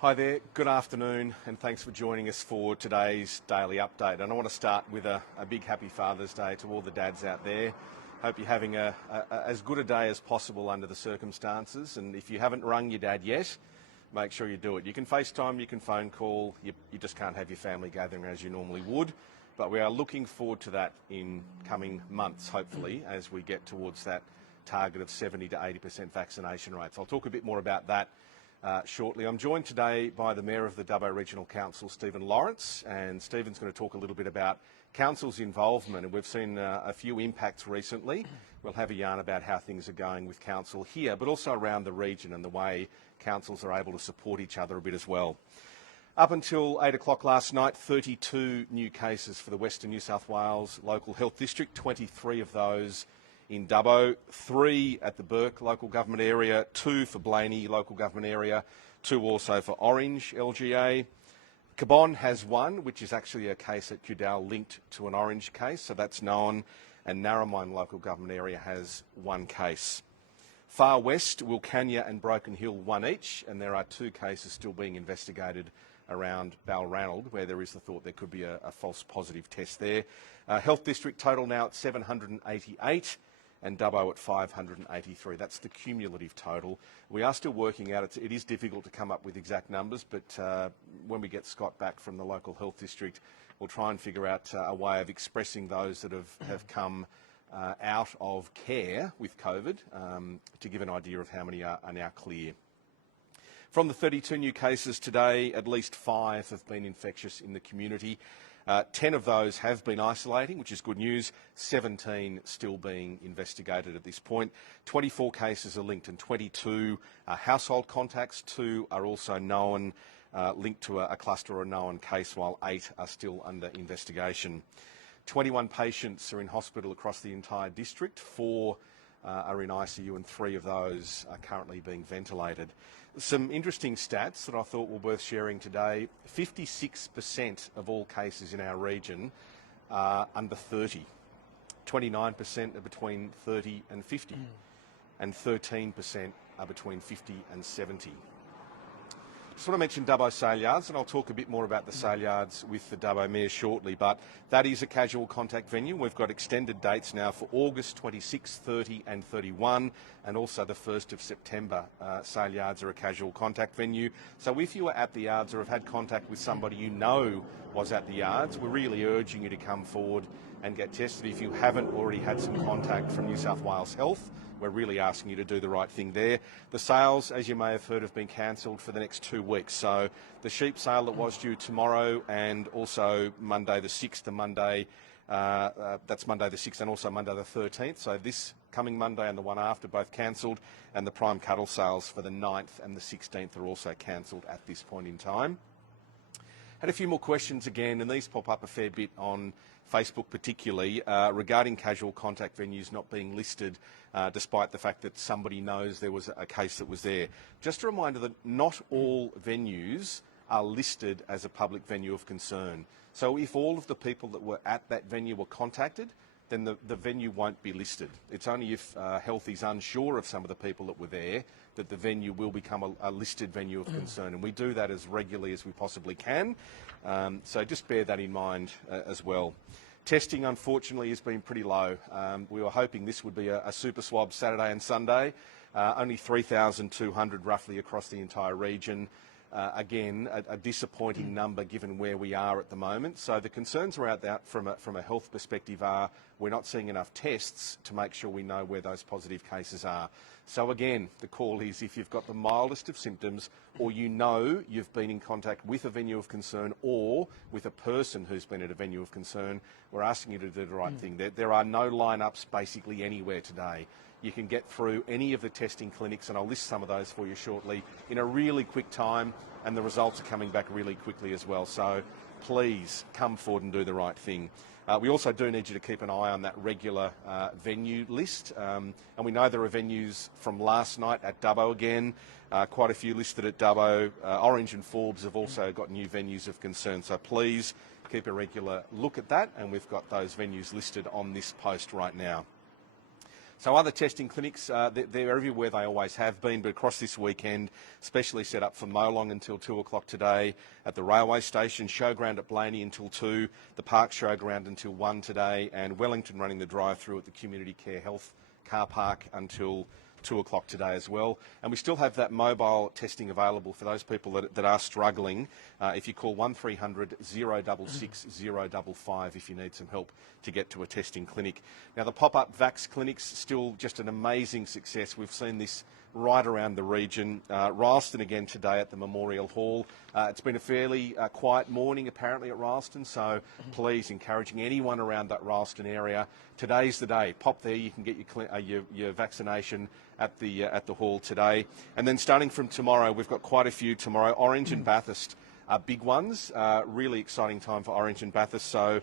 Hi there, good afternoon, and thanks for joining us for today's daily update. And I want to start with a big happy Father's Day to all the dads out there. Hope you're having as good a day as possible under the circumstances, and if you haven't rung your dad yet, make sure you do it. You can FaceTime, you can phone call, you just can't have your family gathering as you normally would, but we are looking forward to that in coming months, hopefully, as we get towards that target of 70 to 80% vaccination rates. I'll talk a bit more about that shortly. I'm joined today by the Mayor of the Dubbo Regional Council, Stephen Lawrence, and Stephen's going to talk a little bit about Council's involvement, and we've seen a few impacts recently. We'll have a yarn about how things are going with Council here, but also around the region and the way councils are able to support each other a bit as well. Up until 8 o'clock last night, 32 new cases for the Western New South Wales Local Health District, 23 of those in Dubbo, 3 at the Burke local government area, 2 for Blaney local government area, 2 also for Orange LGA. Cabonne has 1, which is actually a case at Cudal linked to an Orange case, so that's known, and Narromine local government area has 1 case. Far West, Wilcannia and Broken Hill 1 each, and there are 2 cases still being investigated around Balranald, where there is the thought there could be a false positive test there. Health District total now at 788. And Dubbo at 583. That's the cumulative total. We are still working out, it is difficult to come up with exact numbers, but when we get Scott back from the local health district, we'll try and figure out a way of expressing those that have come out of care with COVID to give an idea of how many are now clear. From the 32 new cases today, at least 5 have been infectious in the community. 10 of those have been isolating, which is good news. 17 still being investigated at this point. 24 cases are linked and 22 are household contacts. 2 are also known, linked to a cluster or a known case, while 8 are still under investigation. 21 patients are in hospital across the entire district. 4 are in ICU and 3 of those are currently being ventilated. Some interesting stats that I thought were worth sharing today. 56% of all cases in our region are under 30. 29% are between 30 and 50. And 13% are between 50 and 70. Just want to mention Dubbo Sale Yards, and I'll talk a bit more about the sale yards with the Dubbo Mayor shortly, but that is a casual contact venue. We've got extended dates now for August 26, 30 and 31, and also the 1st of September. Sale yards are a casual contact venue. So if you are at the yards or have had contact with somebody you know was at the yards, we're really urging you to come forward and get tested. If you haven't already had some contact from New South Wales Health, we're really asking you to do the right thing there. The sales, as you may have heard, have been cancelled for the next 2 weeks. So the sheep sale that was due tomorrow and also Monday the 6th and Monday, that's Monday the 6th and also Monday the 13th. So this coming Monday and the one after both cancelled, and the prime cattle sales for the 9th and the 16th are also cancelled at this point in time. Had a few more questions again, and these pop up a fair bit on Facebook particularly, regarding casual contact venues not being listed, despite the fact that somebody knows there was a case that was there. Just a reminder that not all venues are listed as a public venue of concern. So if all of the people that were at that venue were contacted, then the venue won't be listed. It's only if Health is unsure of some of the people that were there that the venue will become a listed venue of concern, and we do that as regularly as we possibly can. So just bear that in mind as well. Testing, unfortunately, has been pretty low. We were hoping this would be a super swab Saturday and Sunday. Only 3,200 roughly across the entire region. Again, a disappointing number given where we are at the moment. So the concerns around that from a health perspective are we're not seeing enough tests to make sure we know where those positive cases are. So again, the call is if you've got the mildest of symptoms, or you know you've been in contact with a venue of concern or with a person who's been at a venue of concern, we're asking you to do the right thing. There are no lineups basically anywhere today. You can get through any of the testing clinics, and I'll list some of those for you shortly, in a really quick time, and the results are coming back really quickly as well. So please come forward and do the right thing. We also do need you to keep an eye on that regular venue list. And we know there are venues from last night at Dubbo again, quite a few listed at Dubbo. Orange and Forbes have also got new venues of concern. So please keep a regular look at that, and we've got those venues listed on this post right now. So other testing clinics, they're everywhere they always have been, but across this weekend, especially set up for Molong until 2 o'clock today, at the railway station, showground at Blaney until 2, the park showground until 1 today, and Wellington running the drive-through at the Community Care Health car park until 2 o'clock today as well. And we still have that mobile testing available for those people that are struggling. If you call 1300 066 055 if you need some help to get to a testing clinic. Now, the pop-up Vax clinics, still just an amazing success. We've seen this right around the region. Rylstone again today at the Memorial Hall. It's been a fairly quiet morning apparently at Rylstone, so please, encouraging anyone around that Rylstone area, today's the day. Pop there, you can get your vaccination at the hall today. And then starting from tomorrow, we've got quite a few tomorrow. Orange and Bathurst are big ones. Really exciting time for Orange and Bathurst. So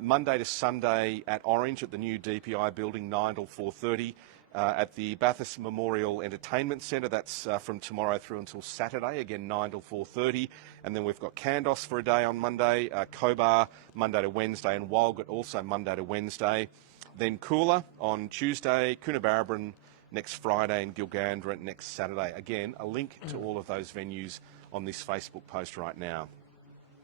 Monday to Sunday at Orange at the new DPI building, 9 till 4:30. At the Bathurst Memorial Entertainment Centre, that's from tomorrow through until Saturday, again 9 till 4:30. And then we've got Kandos for a day on Monday, Cobar Monday to Wednesday, and Walgett also Monday to Wednesday. Then Coolah on Tuesday, Coonabarabran next Friday, and Gilgandra next Saturday. Again, a link to all of those venues on this Facebook post right now.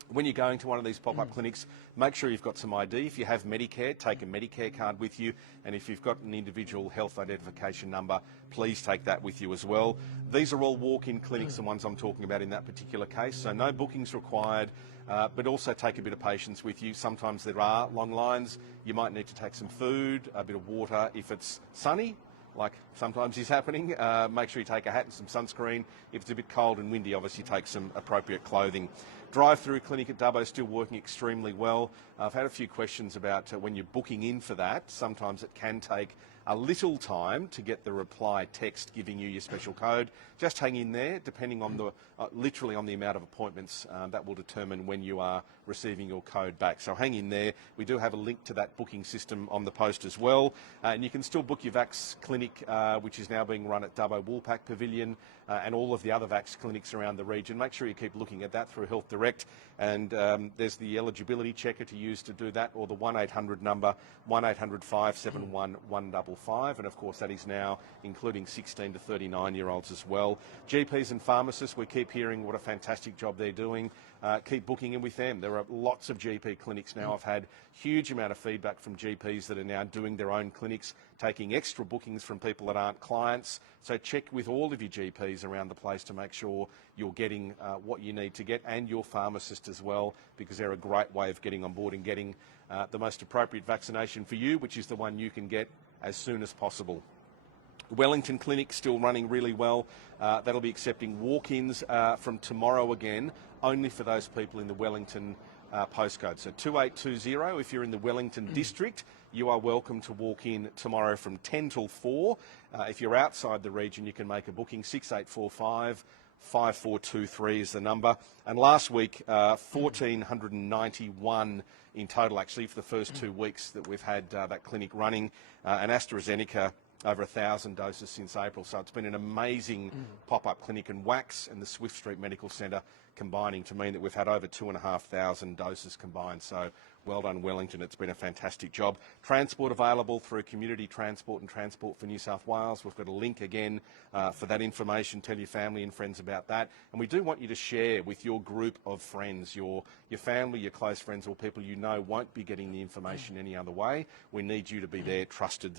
When you're going to one of these pop-up clinics, make sure you've got some ID. If you have Medicare, take a Medicare card with you. And if you've got an individual health identification number, please take that with you as well. These are all walk-in clinics, the ones I'm talking about in that particular case. So no bookings required, but also take a bit of patience with you. Sometimes there are long lines. You might need to take some food, a bit of water. If it's sunny, like sometimes is happening, make sure you take a hat and some sunscreen. If it's a bit cold and windy, obviously take some appropriate clothing. Drive-through clinic at Dubbo is still working extremely well. I've had a few questions about when you're booking in for that. Sometimes it can take a little time to get the reply text giving you your special code. Just hang in there, depending on the literally on the amount of appointments that will determine when you are receiving your code back. So hang in there. We do have a link to that booking system on the post as well. And you can still book your Vax clinic, which is now being run at Dubbo Woolpack Pavilion, and all of the other Vax clinics around the region. Make sure you keep looking at that through Health Direct. And there's the eligibility checker to use to do that, or the 1-800 number, 1-800 571 155. And of course, that is now including 16 to 39-year-olds as well. GPs and pharmacists, we keep hearing what a fantastic job they're doing. Keep booking in with them. There are lots of GP clinics now. I've had huge amount of feedback from GPs that are now doing their own clinics, taking extra bookings from people that aren't clients. So check with all of your GPs around the place to make sure you're getting what you need to get, and your pharmacist as well, because they're a great way of getting on board and getting the most appropriate vaccination for you, which is the one you can get as soon as possible. Wellington Clinic still running really well. That'll be accepting walk-ins from tomorrow again, only for those people in the Wellington postcode. So 2820, if you're in the Wellington district, you are welcome to walk in tomorrow from 10 till 4. If you're outside the region, you can make a booking. 6845 5423 is the number. And last week, 1,491 in total, actually, for the first 2 weeks that we've had that clinic running. And AstraZeneca, over 1,000 doses since April. So it's been an amazing pop-up clinic, and WAX and the Swift Street Medical Centre combining to mean that we've had over 2,500 doses combined. So well done, Wellington. It's been a fantastic job. Transport available through Community Transport and Transport for New South Wales. We've got a link again for that information. Tell your family and friends about that. And we do want you to share with your group of friends, your family, your close friends, or people you know won't be getting the information any other way. We need you to be their trusted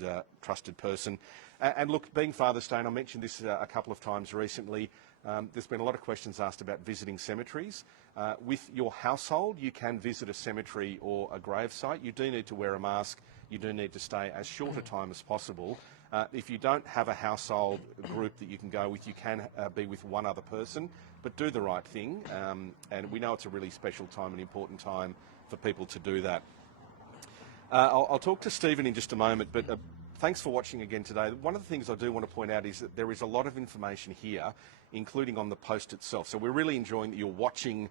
person. And look, being Father's Day, and I mentioned this a couple of times recently, there's been a lot of questions asked about visiting cemeteries. With your household, you can visit a cemetery or a gravesite. You do need to wear a mask. You do need to stay as short a time as possible. If you don't have a household group that you can go with, you can be with one other person, but do the right thing. And we know it's a really special time, an important time for people to do that. I'll talk to Stephen in just a moment, but thanks for watching again today. One of the things I do want to point out is that there is a lot of information here including on the post itself. So we're really enjoying that you're watching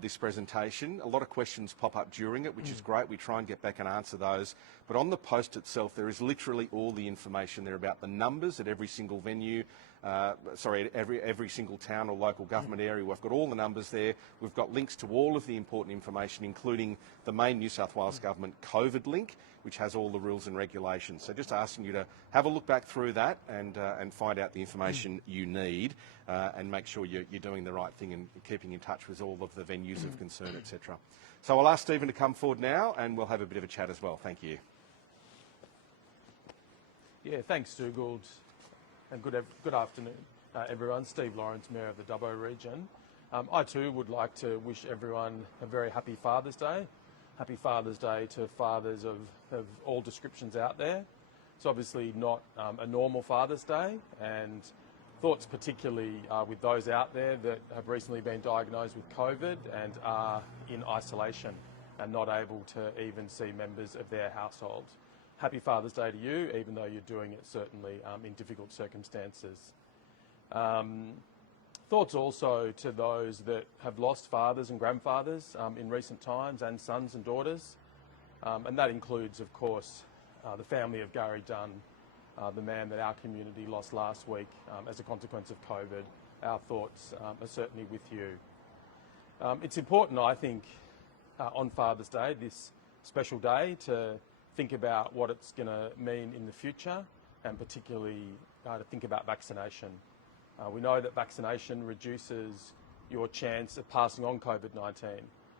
this presentation. A lot of questions pop up during it, which is great. We try and get back and answer those. But on the post itself, there is literally all the information there about the numbers at every single venue, every single town or local government area. We've got all the numbers there. We've got links to all of the important information, including the main New South Wales Government COVID link, which has all the rules and regulations. So just asking you to have a look back through that and find out the information you need and make sure you're doing the right thing and keeping in touch with all of the venues of concern, etc. So I'll ask Stephen to come forward now and we'll have a bit of a chat as well. Thank you. Yeah, thanks, Dougal, and good afternoon, everyone. Steve Lawrence, Mayor of the Dubbo region. I too would like to wish everyone a very happy Father's Day. Happy Father's Day to fathers of all descriptions out there. It's obviously not a normal Father's Day, and thoughts particularly with those out there that have recently been diagnosed with COVID and are in isolation and not able to even see members of their household. Happy Father's Day to you, even though you're doing it certainly in difficult circumstances. Thoughts also to those that have lost fathers and grandfathers in recent times, and sons and daughters. And that includes, of course, the family of Gary Dunn, the man that our community lost last week as a consequence of COVID. Our thoughts are certainly with you. It's important, I think, on Father's Day, this special day, to think about what it's going to mean in the future, and particularly to think about vaccination. We know that vaccination reduces your chance of passing on COVID-19,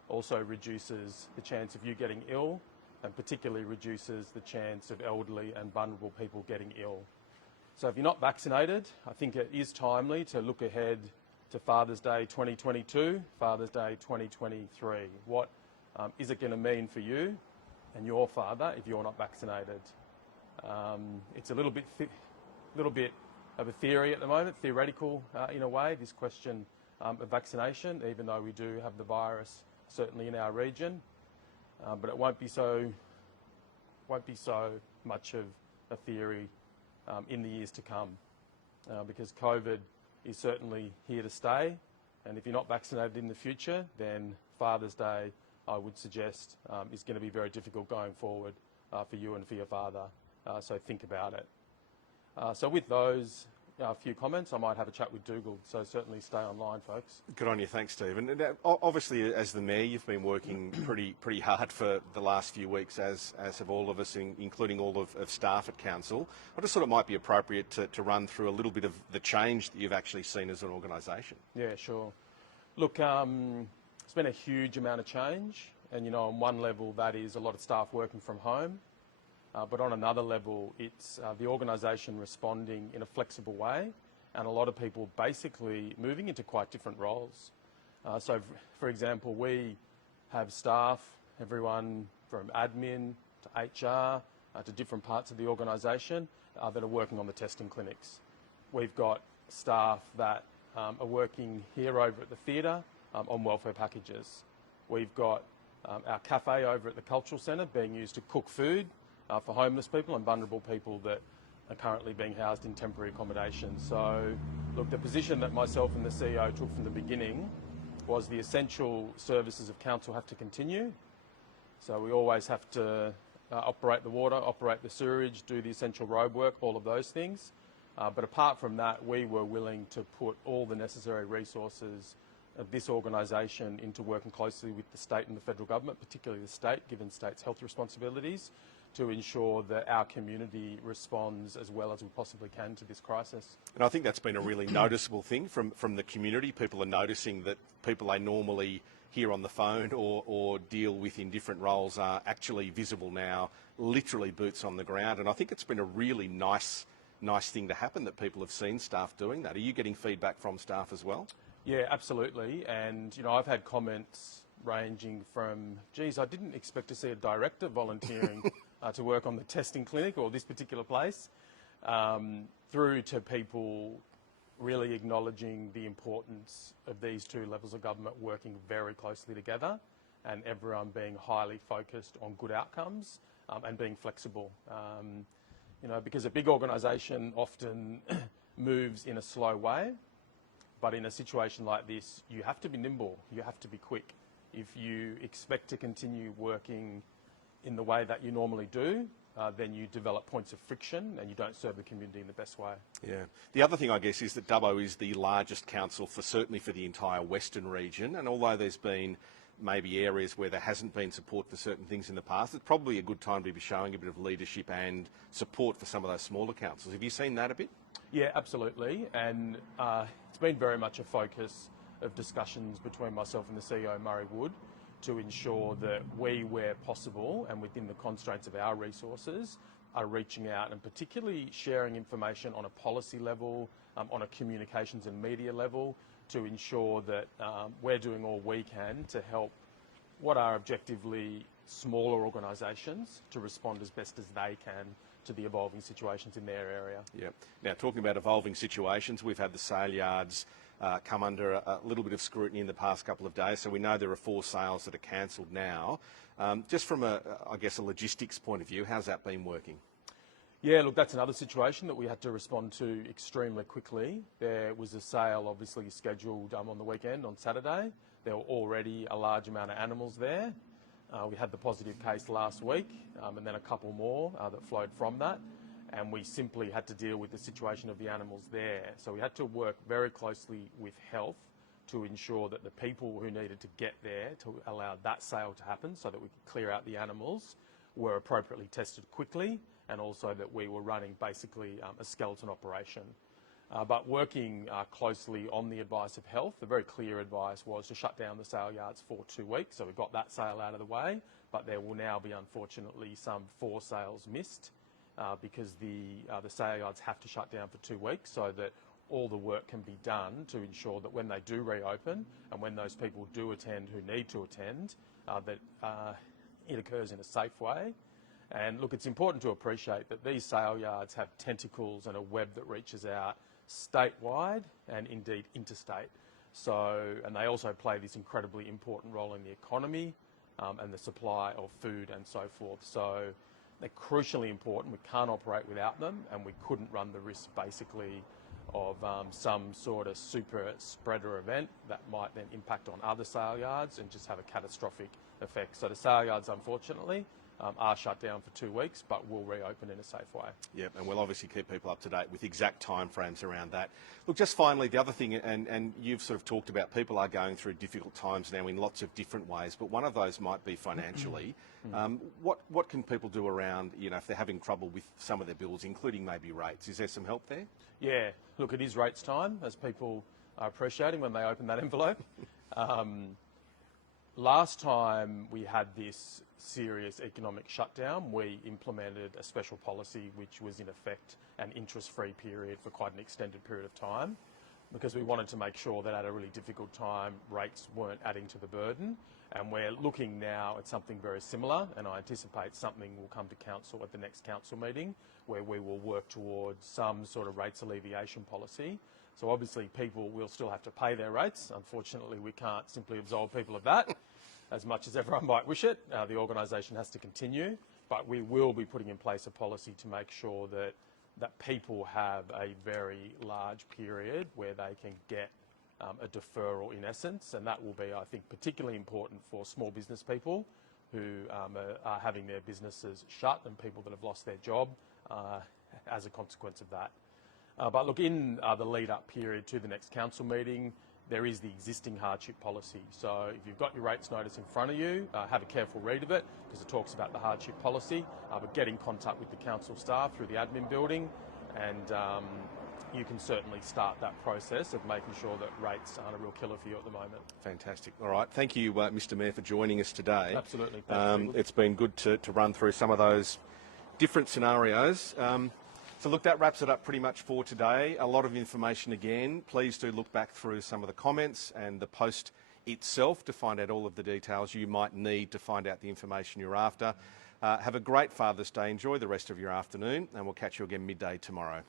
also reduces the chance of you getting ill, and particularly reduces the chance of elderly and vulnerable people getting ill. So if you're not vaccinated, I think it is timely to look ahead to Father's Day 2022, Father's Day 2023. What is it going to mean for you and your father if you're not vaccinated? It's a little bit of a theory at the moment, theoretical in a way, this question of vaccination, even though we do have the virus certainly in our region, but it won't be so much of a theory in the years to come, because COVID is certainly here to stay, and if you're not vaccinated in the future, then Father's Day, I would suggest, is going to be very difficult going forward for you and for your father. So think about it. So with those few comments, I might have a chat with Dougal. So certainly stay online, folks. Good on you. Thanks, Stephen. And obviously, as the Mayor, you've been working pretty hard for the last few weeks, as have all of us, including all of staff at Council. I just thought it might be appropriate to run through a little bit of the change that you've actually seen as an organisation. Yeah, sure. Look, it's been a huge amount of change, and on one level that is a lot of staff working from home, but on another level it's the organisation responding in a flexible way, and a lot of people basically moving into quite different roles. So for example, we have staff, everyone from admin to HR to different parts of the organisation that are working on the testing clinics. We've got staff that are working here over at the theatre on welfare packages. We've got our cafe over at the Cultural Centre being used to cook food for homeless people and vulnerable people that are currently being housed in temporary accommodation. So, look, the position that myself and the CEO took from the beginning was the essential services of council have to continue. So we always have to operate the water, operate the sewerage, do the essential road work, all of those things. But apart from that, we were willing to put all the necessary resources of this organisation into working closely with the state and the federal government, particularly the state, given state's health responsibilities, to ensure that our community responds as well as we possibly can to this crisis. And I think that's been a really noticeable thing from the community. People are noticing that people they normally hear on the phone or deal with in different roles are actually visible now, literally boots on the ground. And I think it's been a really nice thing to happen, that people have seen staff doing that. Are you getting feedback from staff as well? Yeah, absolutely. And, I've had comments ranging from, geez, I didn't expect to see a director volunteering to work on the testing clinic or this particular place, through to people really acknowledging the importance of these two levels of government working very closely together, and everyone being highly focused on good outcomes and being flexible. Because a big organisation often moves in a slow way, But in a situation like this, you have to be nimble, you have to be quick. If you expect to continue working in the way that you normally do, then you develop points of friction and you don't serve the community in the best way. Yeah. The other thing, I guess, is that Dubbo is the largest council certainly for the entire Western region, and although there's been maybe areas where there hasn't been support for certain things in the past, it's probably a good time to be showing a bit of leadership and support for some of those smaller councils. Have you seen that a bit? Yeah, absolutely, and it's been very much a focus of discussions between myself and the CEO, Murray Wood, to ensure that we, where possible and within the constraints of our resources, are reaching out and particularly sharing information on a policy level, on a communications and media level, to ensure that we're doing all we can to help what are objectively smaller organisations to respond as best as they can to the evolving situations in their area. Yeah. Now, talking about evolving situations, we've had the sale yards come under a little bit of scrutiny in the past couple of days, so we know there are 4 sales that are cancelled now. Just from I guess, a logistics point of view, how's that been working? Yeah, look, that's another situation that we had to respond to extremely quickly. There was a sale obviously scheduled on the weekend, on Saturday. There were already a large amount of animals there. We had the positive case last week, and then a couple more that flowed from that. And we simply had to deal with the situation of the animals there. So we had to work very closely with health to ensure that the people who needed to get there to allow that sale to happen so that we could clear out the animals were appropriately tested quickly, and also that we were running basically a skeleton operation. But working closely on the advice of health, the very clear advice was to shut down the sale yards for 2 weeks. So we got that sale out of the way, but there will now be, unfortunately, some 4 sales missed because the sale yards have to shut down for 2 weeks so that all the work can be done to ensure that when they do reopen and when those people do attend who need to attend, that it occurs in a safe way. And look, it's important to appreciate that these sale yards have tentacles and a web that reaches out statewide and indeed interstate. So, and they also play this incredibly important role in the economy and the supply of food and so forth. So they're crucially important. We can't operate without them, and we couldn't run the risk basically of some sort of super spreader event that might then impact on other sale yards and just have a catastrophic effect. So the sale yards, unfortunately, are shut down for 2 weeks, but will reopen in a safe way. Yeah, and we'll obviously keep people up to date with exact timeframes around that. Look, just finally, the other thing, and you've sort of talked about, people are going through difficult times now in lots of different ways, but one of those might be financially. What can people do around, if they're having trouble with some of their bills, including maybe rates? Is there some help there? Yeah, look, it is rates time, as people are appreciating when they open that envelope. Last time we had this serious economic shutdown, we implemented a special policy which was in effect an interest-free period for quite an extended period of time, because we wanted to make sure that at a really difficult time rates weren't adding to the burden. And we're looking now at something very similar, and I anticipate something will come to council at the next council meeting where we will work towards some sort of rates alleviation policy. So obviously people will still have to pay their rates. Unfortunately, we can't simply absolve people of that, as much as everyone might wish it. The organisation has to continue, but we will be putting in place a policy to make sure that people have a very large period where they can get a deferral in essence, and that will be, I think, particularly important for small business people who are having their businesses shut and people that have lost their job as a consequence of that. But look, in the lead-up period to the next council meeting, there is the existing hardship policy. So if you've got your rates notice in front of you, have a careful read of it, because it talks about the hardship policy, but get in contact with the council staff through the admin building, and you can certainly start that process of making sure that rates aren't a real killer for you at the moment. Fantastic. All right. Thank you, Mr Mayor, for joining us today. Absolutely. Thank you. It's been good to run through some of those different scenarios. So look, that wraps it up pretty much for today. A lot of information again. Please do look back through some of the comments and the post itself to find out all of the details you might need to find out the information you're after. Have a great Father's Day. Enjoy the rest of your afternoon, and we'll catch you again midday tomorrow.